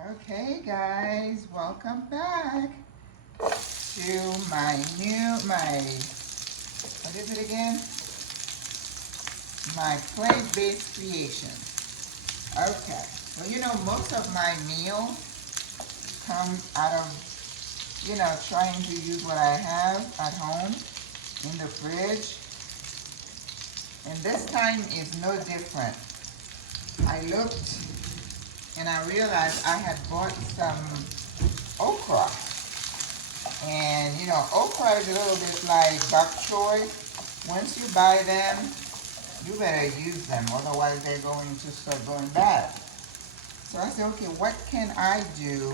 Okay, guys, welcome back to what is it again? My plant-based creation. Okay, well, most of my meals come out of, trying to use what I have at home in the fridge. And this time is no different. I looked and I realized I had bought some okra. And okra is a little bit like bok choy. Once you buy them, you better use them, otherwise they're going to start going bad. So I said, okay, what can I do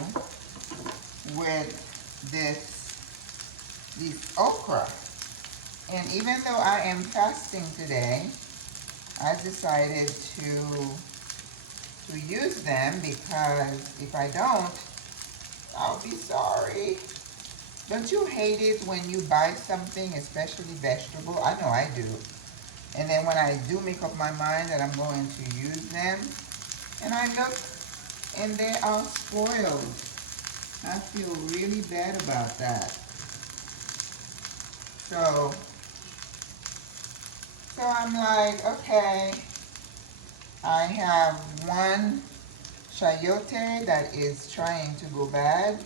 with this okra? And even though I am fasting today, I decided to use them, because if I don't, I'll be sorry. Don't you hate it when you buy something, especially vegetable? I know I do. And then when I do make up my mind that I'm going to use them, and I look and they are spoiled. I feel really bad about that. So I'm like, okay, I have one chayote that is trying to go bad.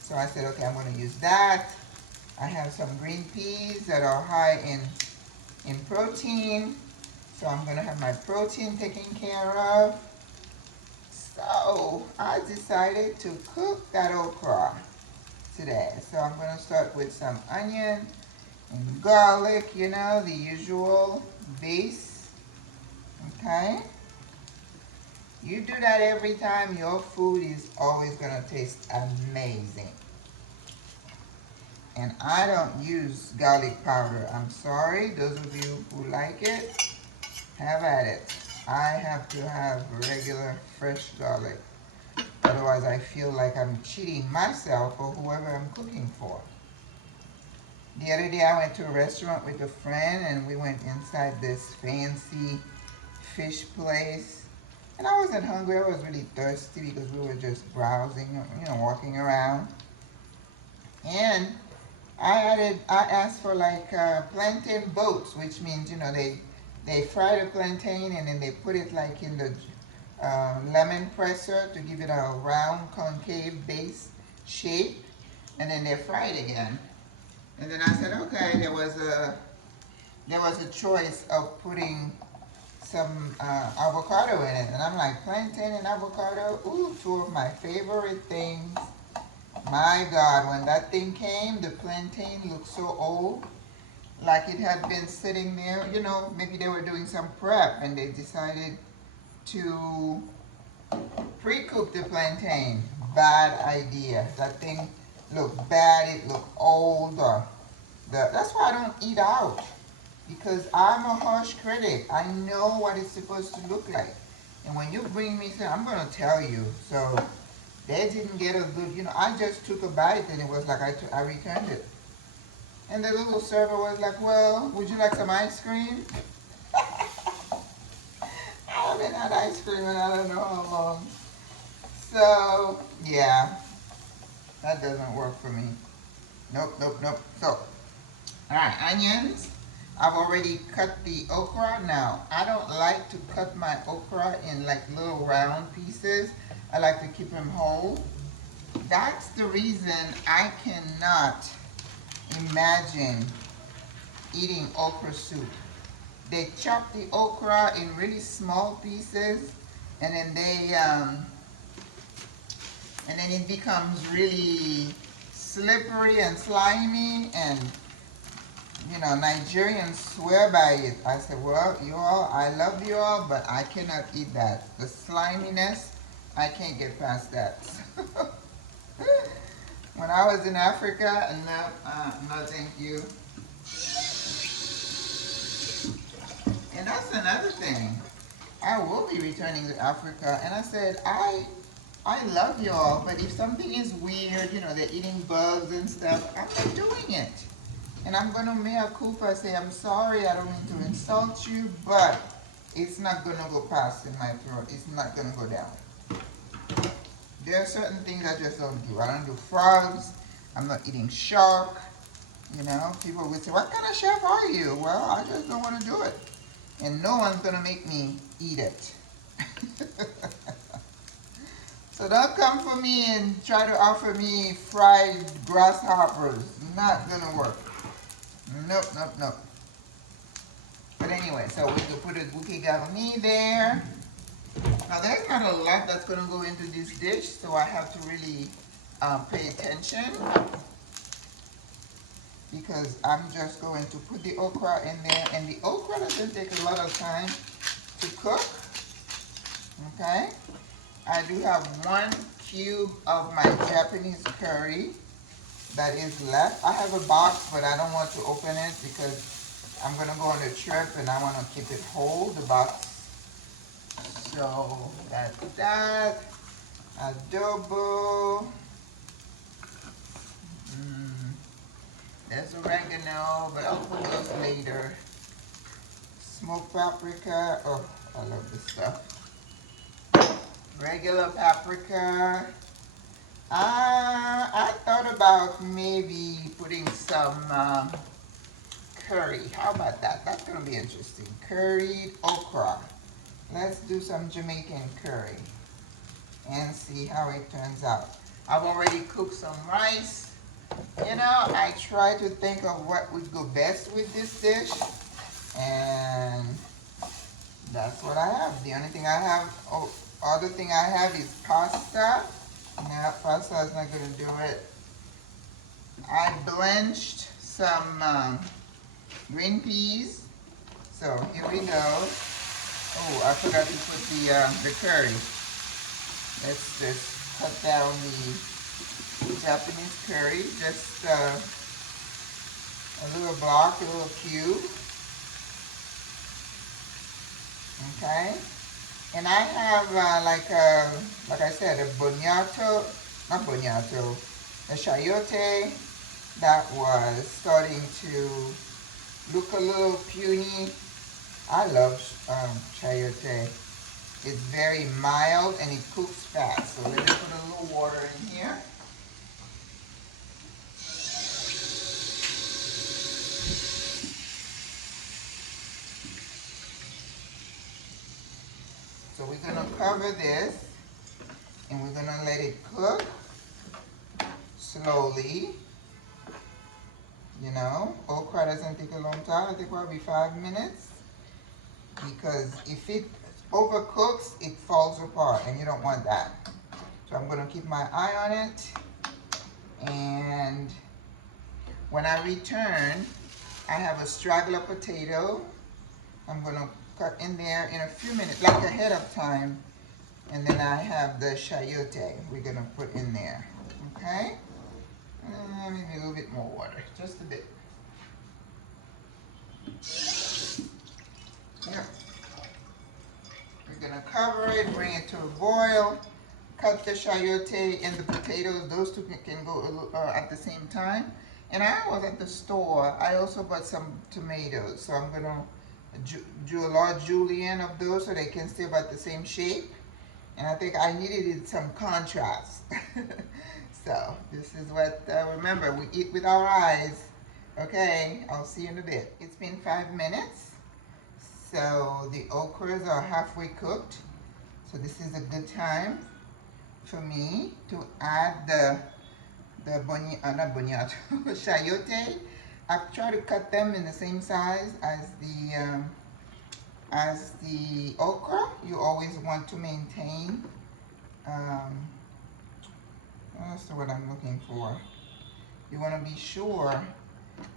So I said, okay, I'm going to use that. I have some green peas that are high in protein. So I'm going to have my protein taken care of. So I decided to cook that okra today. So I'm going to start with some onion and garlic, the usual base. Okay? You do that every time, your food is always going to taste amazing. And I don't use garlic powder. I'm sorry, those of you who like it, have at it. I have to have regular fresh garlic. Otherwise, I feel like I'm cheating myself or whoever I'm cooking for. The other day, I went to a restaurant with a friend, and we went inside this fancy fish place. And I wasn't hungry, I was really thirsty because we were just browsing, walking around. And I asked for like plantain boats, which means, they fry the plantain and then they put it like in the lemon presser to give it a round concave base shape. And then they fry it again. And then I said, okay, there was a choice of putting some avocado in it. And I'm like, plantain and avocado, ooh, two of my favorite things. My God, when that thing came, the plantain looked so old, like it had been sitting there. Maybe they were doing some prep and they decided to pre-cook the plantain. Bad idea. That thing looked bad, it looked old. That's why I don't eat out, because I'm a harsh critic. I know what it's supposed to look like. And when you bring me something, I'm going to tell you. So they didn't get a good, I just took a bite and it was like I returned it. And the little server was like, well, would you like some ice cream? I haven't had ice cream in I don't know how long. So, yeah, that doesn't work for me. Nope. So, all right, onions. I've already cut the okra. Now, I don't like to cut my okra in like little round pieces. I like to keep them whole. That's the reason I cannot imagine eating okra soup. They chop the okra in really small pieces, and then and then it becomes really slippery and slimy, and Nigerians swear by it. I said, well, you all, I love you all, but I cannot eat that. The sliminess, I can't get past that. When I was in Africa, no thank you. And that's another thing. I will be returning to Africa, and I said, I love y'all, but if something is weird, they're eating bugs and stuff, I'm not doing it. And I'm going to mea culpa, say, I'm sorry, I don't mean to insult you, but it's not going to go past in my throat. It's not going to go down. There are certain things I just don't do. I don't do frogs. I'm not eating shark. You know, people would say, what kind of chef are you? Well, I just don't want to do it. And no one's going to make me eat it. So don't come for me and try to offer me fried grasshoppers. Not going to work. Nope, nope, nope. But anyway, so we can put a bouquet garni there. Now there's not a lot that's going to go into this dish, so I have to really pay attention, because I'm just going to put the okra in there, and the okra doesn't take a lot of time to cook. Okay, I do have 1 cube of my Japanese curry that is left. I have a box, but I don't want to open it because I'm going to go on a trip and I want to keep it whole, the box. So that's that. Adobo. There's oregano, but I'll put those later. Smoked paprika. Oh, I love this stuff. Regular paprika. I thought about maybe putting some curry. How about that? That's going to be interesting. Curried okra. Let's do some Jamaican curry and see how it turns out. I've already cooked some rice. You know, I try to think of what would go best with this dish, and that's what I have. The only thing I have, other thing I have is pasta. No, pasta is not going to do it. I blanched some green peas. So here we go. Oh, I forgot to put the curry. Let's just cut down the Japanese curry. Just a little block, a little cube. Okay. And I have like I said, a a chayote that was starting to look a little puny. I love chayote. It's very mild and it cooks fast. So let me put a little water in here. So we're going to cover this and we're going to let it cook slowly. You know, okra doesn't take a long time. I think probably 5 minutes. Because if it overcooks, it falls apart and you don't want that. So I'm going to keep my eye on it. And when I return, I have a straggler potato. I'm going to cut in there in a few minutes, like ahead of time. And then I have the chayote we're going to put in there. Okay? Maybe a little bit more water, just a bit. Yeah. We're going to cover it, bring it to a boil, cut the chayote and the potatoes. Those two can go at the same time. And I was at the store. I also bought some tomatoes. So I'm going to do a large julienne of those so they can stay about the same shape. And I think I needed some contrast. So this is what, remember, we eat with our eyes. Okay, I'll see you in a bit. It's been 5 minutes. So the okras are halfway cooked. So this is a good time for me to add the chayote. I've tried to cut them in the same size as the okra. You always want to maintain, that's what I'm looking for. You want to be sure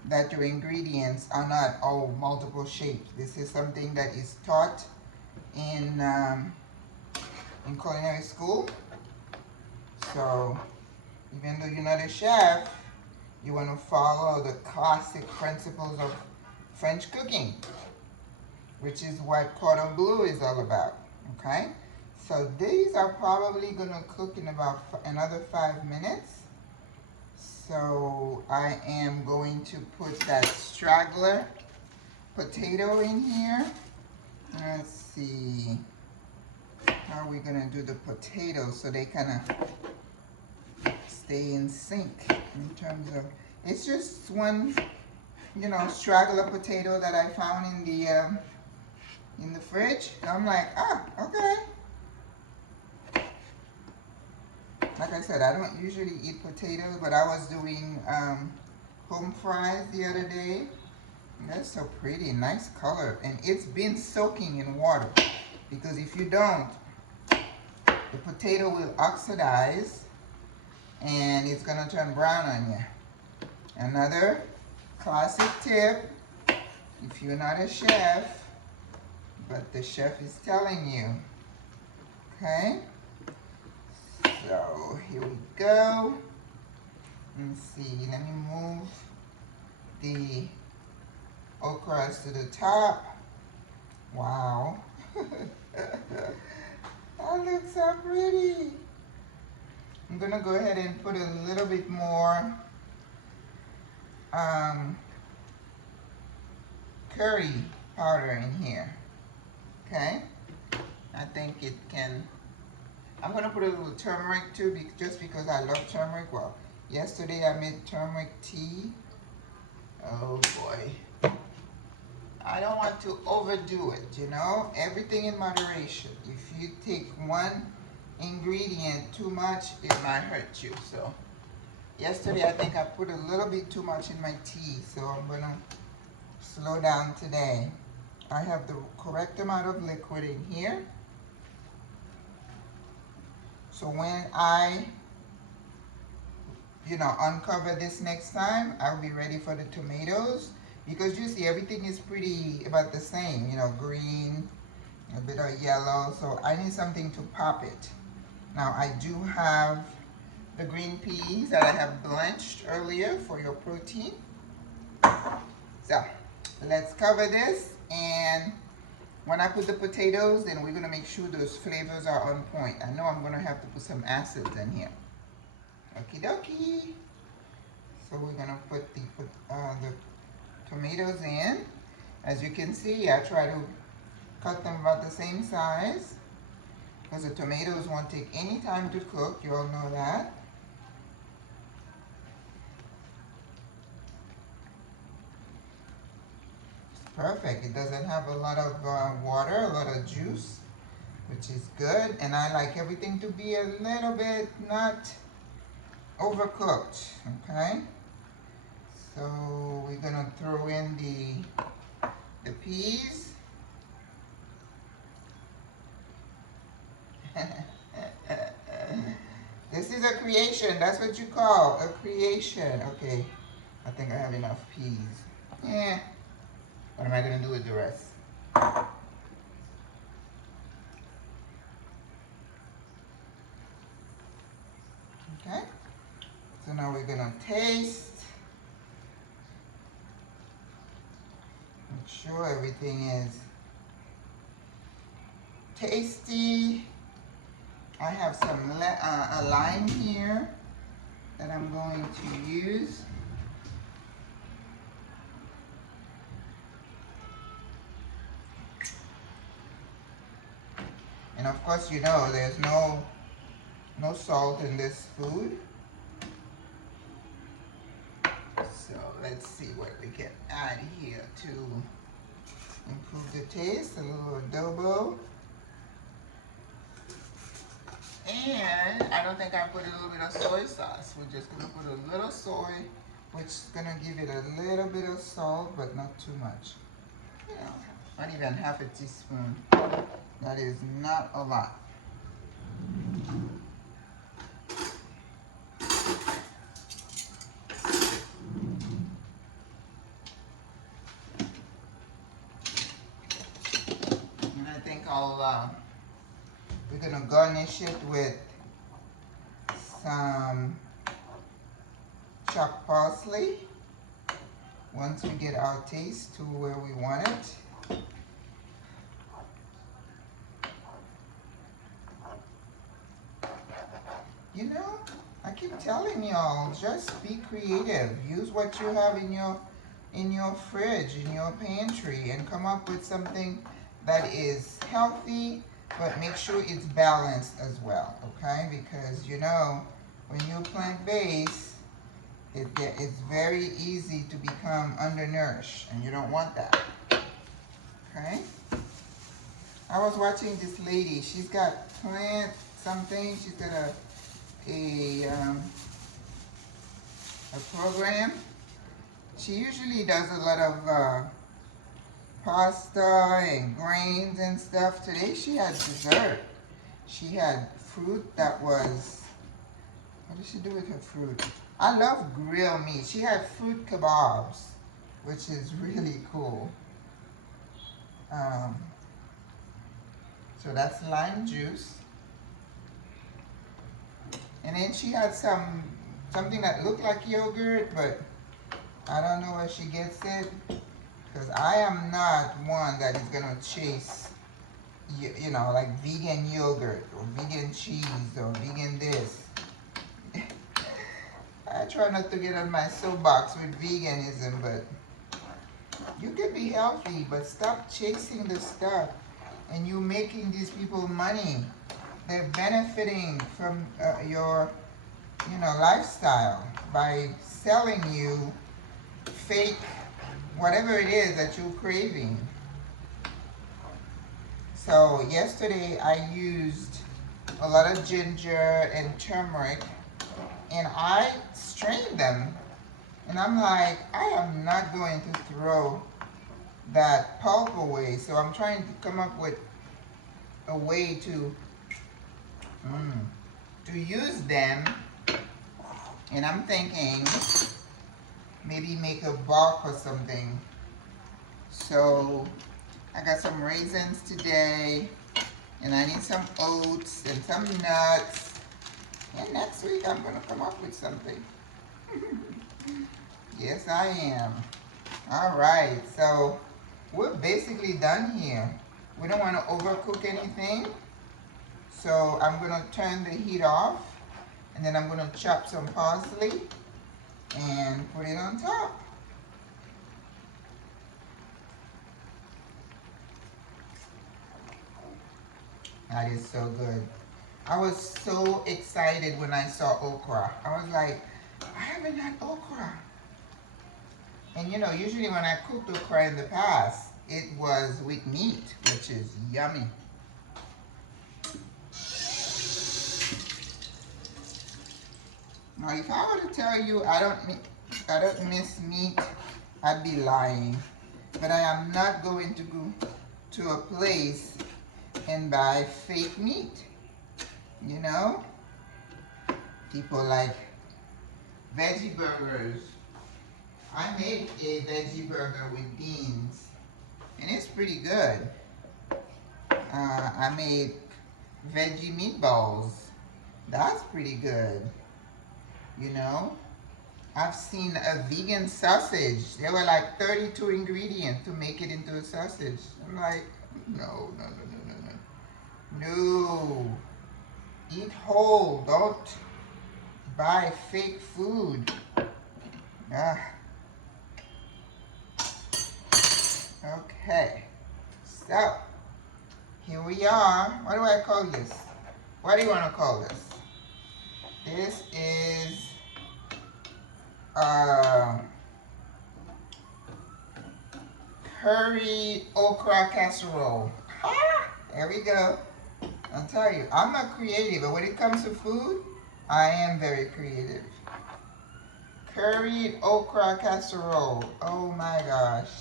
that your ingredients are not all multiple shapes. This is something that is taught in culinary school. So even though you're not a chef, you want to follow the classic principles of French cooking, which is what cordon bleu is all about. Okay, so these are probably going to cook in about another 5 minutes. So I am going to put that straggler potato in here. Let's see. how we're gonna do the potatoes so they kind of stay in sync in terms of, it's just one, you know, straggler potato that I found in the fridge. I'm like, ah, okay. Like I said, I don't usually eat potatoes, but I was doing home fries the other day. That's so pretty, nice color. And it's been soaking in water, because if you don't, the potato will oxidize and it's gonna turn brown on you. Another classic tip, if you're not a chef, but the chef is telling you, okay? So here we go. Let's see, let me move the okras to the top. Wow. That looks so pretty. I'm gonna go ahead and put a little bit more curry powder in here. Okay? I think it can. I'm gonna put a little turmeric too, just because I love turmeric. Well, yesterday I made turmeric tea. Oh boy. I don't want to overdo it, you know? Everything in moderation. If you take one ingredient too much, it might hurt you. So yesterday I think I put a little bit too much in my tea, so I'm gonna slow down today. I have the correct amount of liquid in here. So when I, you know, uncover this next time, I'll be ready for the tomatoes. Because you see, everything is pretty about the same, you know, green, a bit of yellow. So I need something to pop it. Now I do have the green peas that I have blanched earlier for your protein. So let's cover this, and when I put the potatoes, then we're gonna make sure those flavors are on point. I know I'm gonna have to put some acids in here. Okie dokie. So we're gonna put the tomatoes in. As you can see, I try to cut them about the same size, because the tomatoes won't take any time to cook. You all know that. Perfect. It doesn't have a lot of water, a lot of juice, which is good. And I like everything to be a little bit not overcooked, okay? So we're gonna throw in the peas. This is a creation. That's what you call a creation. Okay, I think I have enough peas. Yeah. What am I going to do with the rest? Okay. So now we're going to taste. Make sure everything is tasty. I have some a lime here that I'm going to use. And of course, you know, there's no salt in this food. So let's see what we can add here to improve the taste. A little adobo. And I don't think I put a little bit of soy sauce. We're just gonna put a little soy, which is gonna give it a little bit of salt, but not too much. You know, not even half a teaspoon. That is not a lot. And I think we're gonna garnish it with some chopped parsley once we get our taste to where we want it. You know, I keep telling y'all, just be creative. Use what you have in your fridge, in your pantry, and come up with something that is healthy, but make sure it's balanced as well, okay? Because you know, when you plant-based, it's very easy to become undernourished, and you don't want that, okay? I was watching this lady. She's got plant something. She's got a program. She usually does a lot of pasta and grains and stuff. Today she had dessert. She had fruit that was, what did she do with her fruit? I love grilled meat. She had fruit kebabs, which is really cool. So that's lime juice. And then she had something that looked like yogurt, but I don't know where she gets it. Because I am not one that is going to chase, you know, like vegan yogurt or vegan cheese or vegan this. I try not to get on my soapbox with veganism, but you can be healthy, but stop chasing the stuff. And you making these people money. They're benefiting from your, you know, lifestyle by selling you fake whatever it is that you're craving. So yesterday I used a lot of ginger and turmeric, and I strained them. And I'm like, I am not going to throw that pulp away. So I'm trying to come up with a way to use them. And I'm thinking maybe make a bark or something. So I got some raisins today, and I need some oats and some nuts. And next week I'm gonna come up with something. Yes, I am. All right, so we're basically done here. We don't want to overcook anything. So I'm gonna turn the heat off, and then I'm gonna chop some parsley and put it on top. That is so good. I was so excited when I saw okra. I was like, I haven't had okra. And you know, usually when I cooked okra in the past, it was with meat, which is yummy. Now, if I were to tell you I don't miss meat, I'd be lying. But I am not going to go to a place and buy fake meat. You know? People like veggie burgers. I made a veggie burger with beans, and it's pretty good. I made veggie meatballs. That's pretty good. You know? I've seen a vegan sausage. There were like 32 ingredients to make it into a sausage. I'm like, no. No. Eat whole. Don't buy fake food. Ah. Okay. So, here we are. What do I call this? What do you want to call this? This is curry okra casserole. There we go. I'll tell you, I'm not creative, but when it comes to food, I am very creative. Curried okra casserole. Oh my gosh.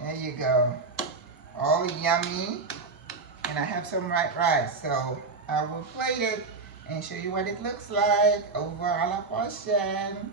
There you go. All yummy. And I have some white rice, so I will plate it and show you what it looks like over a la portion.